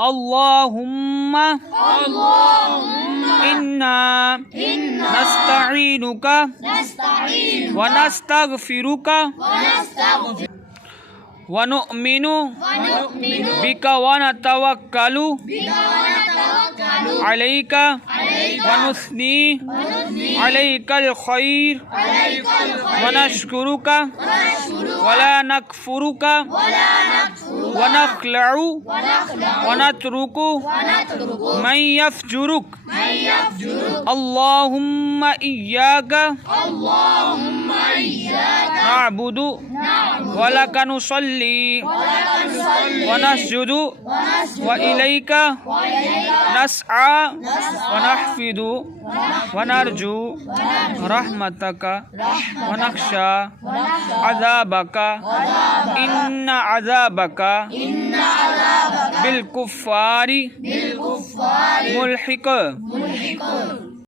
اللهم إنا نستعينك ونستغفرك ونؤمن بك ونتوكل عليك ونثني عليك الخير ونشكرك ولا نكفرك ونخلع ونترك من يفجرك اللهم إياك نعبد ولك نصلي ونسجد وإليك نسعى ونحفظ ونرجو رحمتك ونخشى عذابك إن عذابك بالكفار ملحق